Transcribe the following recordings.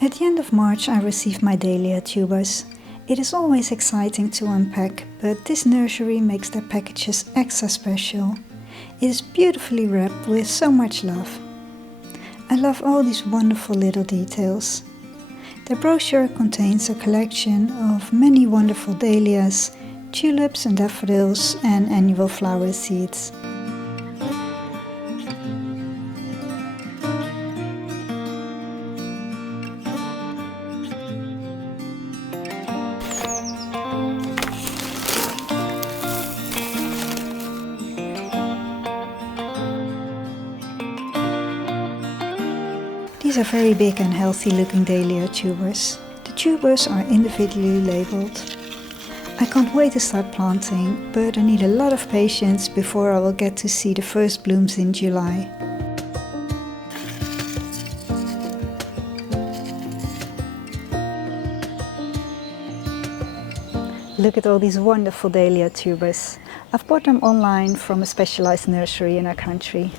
At the end of March I received my dahlia tubers. It is always exciting to unpack, but this nursery makes their packages extra special. It is beautifully wrapped with so much love. I love all these wonderful little details. The brochure contains a collection of many wonderful dahlias, tulips and daffodils and annual flower seeds. These are very big and healthy looking dahlia tubers. The tubers are individually labeled. I can't wait to start planting, but I need a lot of patience before I will get to see the first blooms in July. Look at all these wonderful dahlia tubers. I've bought them online from a specialized nursery in our country.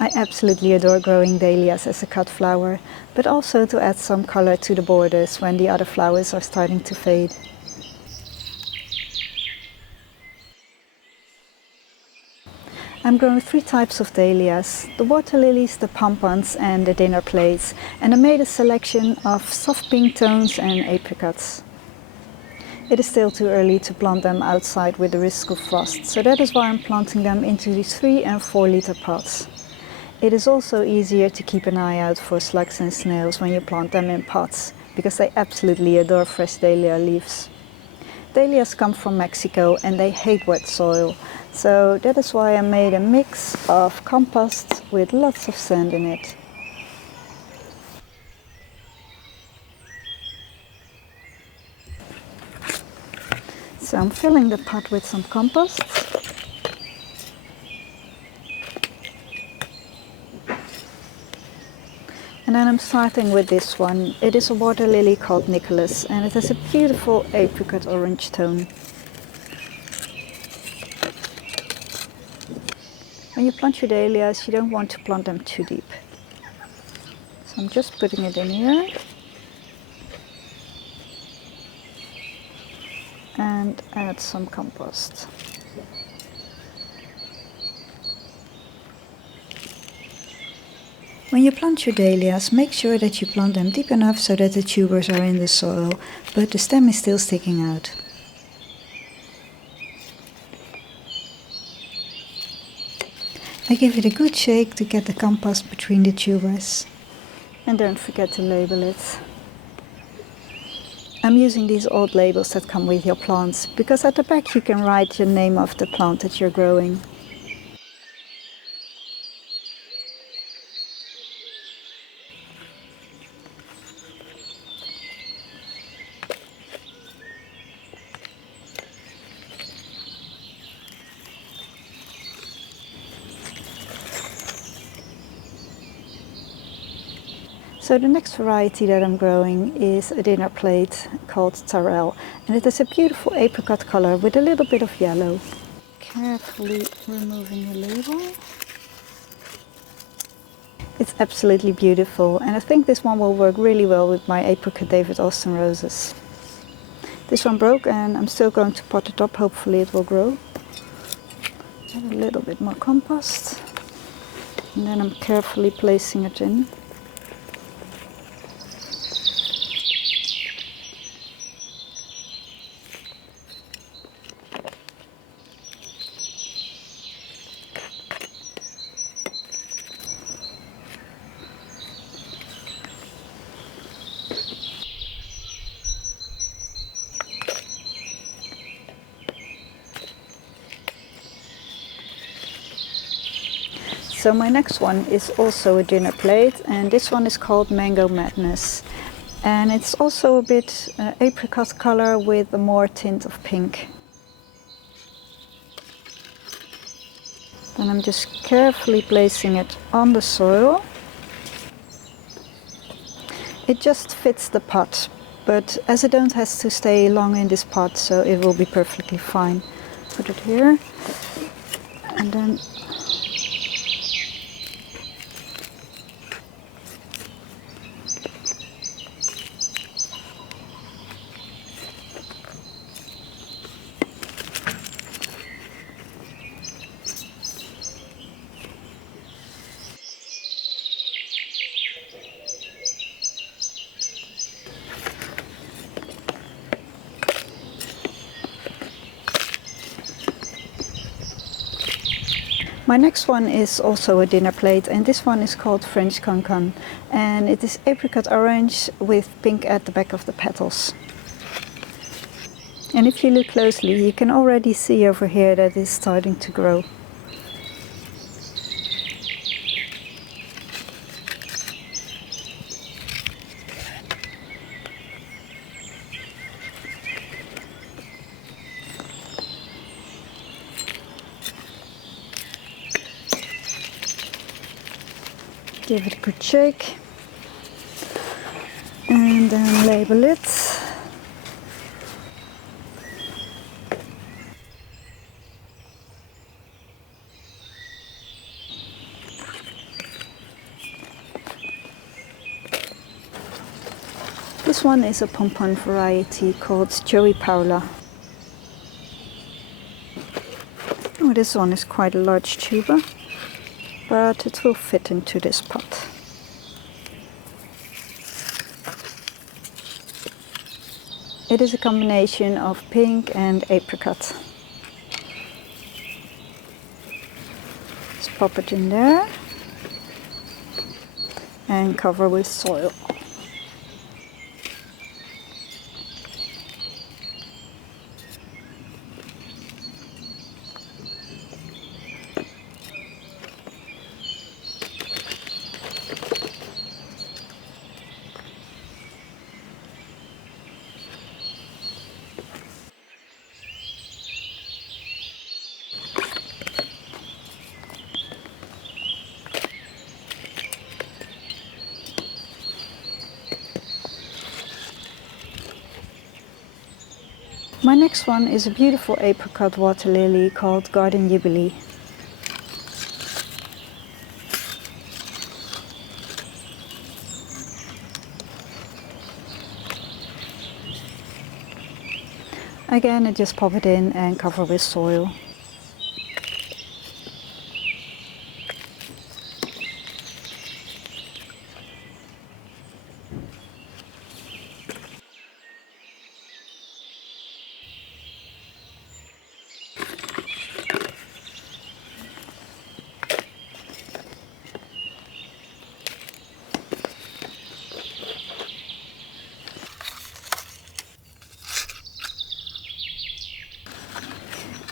I absolutely adore growing dahlias as a cut flower, but also to add some color to the borders when the other flowers are starting to fade. I'm growing 3 types of dahlias, the waterlilies, the pompons and the dinnerplates, and I made a selection of soft pink tones and apricots. It is still too early to plant them outside with the risk of frost, so that is why I'm planting them into these 3 and 4 liter pots. It is also easier to keep an eye out for slugs and snails when you plant them in pots, because they absolutely adore fresh dahlia leaves. Dahlias come from Mexico and they hate wet soil, so that is why I made a mix of compost with lots of sand in it. So I'm filling the pot with some compost. And then I'm starting with this one. It is a water lily called Nicholas and it has a beautiful apricot orange tone. When you plant your dahlias, you don't want to plant them too deep. So I'm just putting it in here. And add some compost. When you plant your dahlias, make sure that you plant them deep enough so that the tubers are in the soil, but the stem is still sticking out. I give it a good shake to get the compost between the tubers. And don't forget to label it. I'm using these old labels that come with your plants, because at the back you can write the name of the plant that you're growing. So the next variety that I'm growing is a dinner plate called Tyrell, and it has a beautiful apricot color with a little bit of yellow. Carefully removing the label. It's absolutely beautiful, and I think this one will work really well with my apricot David Austin roses. This one broke and I'm still going to pot it up, hopefully it will grow. Add a little bit more compost and then I'm carefully placing it in. So my next one is also a dinner plate, and this one is called Mango Madness. And it's also a bit apricot color with a more tint of pink. Then I'm just carefully placing it on the soil. It just fits the pot, but as it don't has to stay long in this pot, so it will be perfectly fine. Put it here and then My next one is also a dinner plate, and this one is called French cancan, and it is apricot orange with pink at the back of the petals. And if you look closely, you can already see over here that it's starting to grow. Give it a good shake and then label it. This one is a pompon variety called Joey Paula. Oh, this one is quite a large tuber, but it will fit into this pot. It is a combination of pink and apricot. Just pop it in there and cover with soil. My next one is a beautiful apricot water lily called Garden Jubilee. Again, I just pop it in and cover with soil.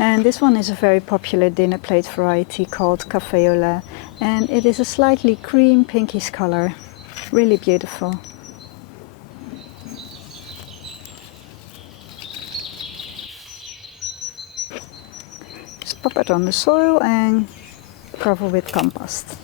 And this one is a very popular dinner plate variety called café au lait, and it is a slightly cream pinkish color, really beautiful. Just pop it on the soil and cover with compost.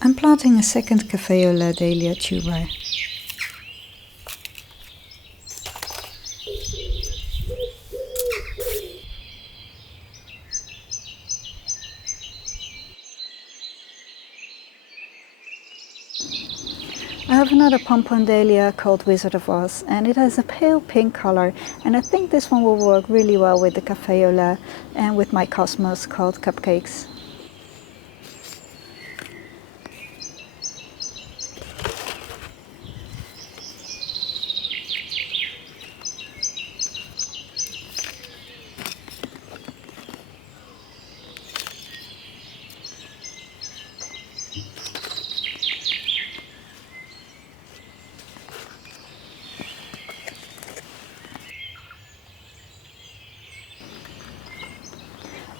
I'm planting a second café au lait dahlia tuber. I have another pompon dahlia called Wizard of Oz, and it has a pale pink color, and I think this one will work really well with the café au lait and with my cosmos called Cupcakes.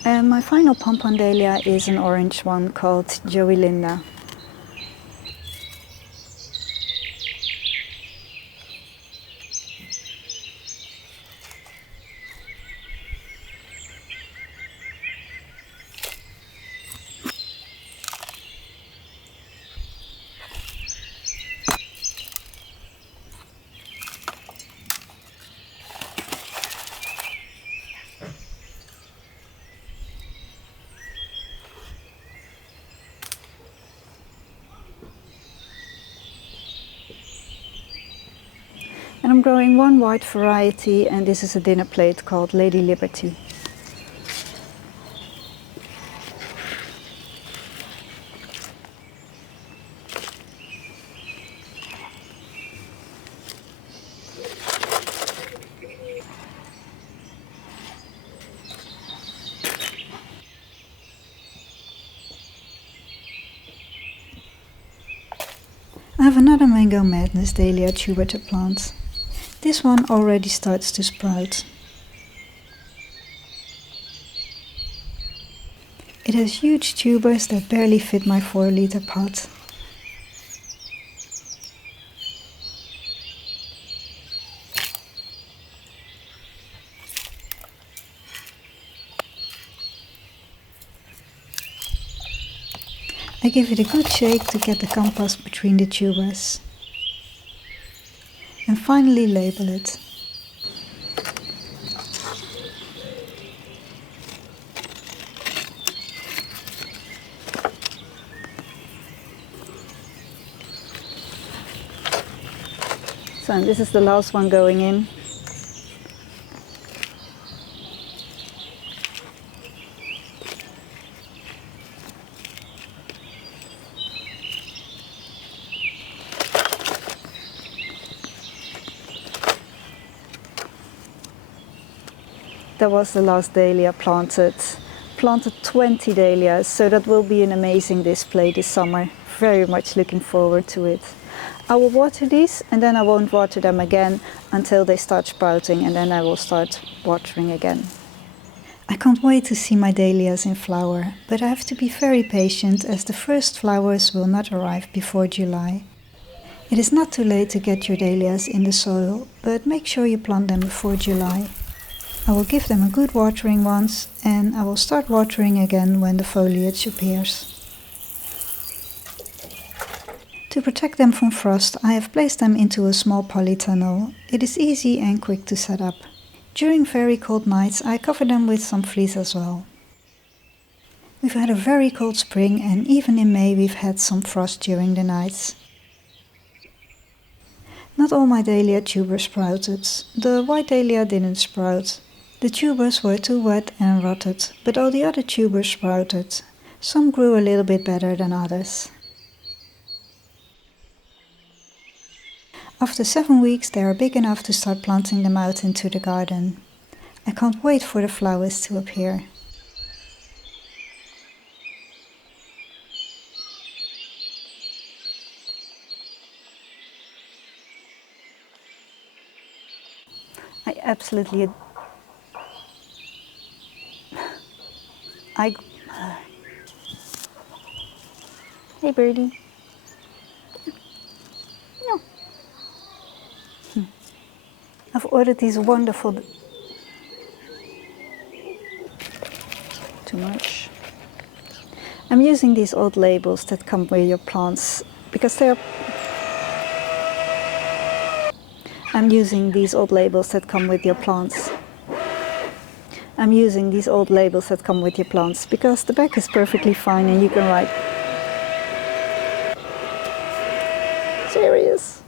And my final pompon dahlia is an orange one called Joey Linda. And I'm growing one white variety, and this is a dinner plate called Lady Liberty. have another Mango Madness dahlia tuber to plant. This one already starts to sprout. It has huge tubers that barely fit my 4-liter pot. I give it a good shake to get the compost between the tubers. And finally label it. So this is the last one going in. That was the last dahlia planted. Planted 20 dahlias, so that will be an amazing display this summer. Very much looking forward to it. I will water these and then I won't water them again until they start sprouting, and then I will start watering again. I can't wait to see my dahlias in flower, but I have to be very patient as the first flowers will not arrive before July. It is not too late to get your dahlias in the soil, but make sure you plant them before July. I will give them a good watering once, and I will start watering again when the foliage appears. To protect them from frost, I have placed them into a small polytunnel. It is easy and quick to set up. During very cold nights, I cover them with some fleece as well. We've had a very cold spring, and even in May we've had some frost during the nights. Not all my dahlia tubers sprouted. The white dahlia didn't sprout. The tubers were too wet and rotted, but all the other tubers sprouted. Some grew a little bit better than others. After 7 weeks they are big enough to start planting them out into the garden. I can't wait for the flowers to appear. Hey birdie. No. I've ordered these wonderful... Too much. I'm using these old labels that come with your plants because they're... I'm using these old labels that come with your plants. I'm using these old labels that come with your plants because the back is perfectly fine and you can write. Serious.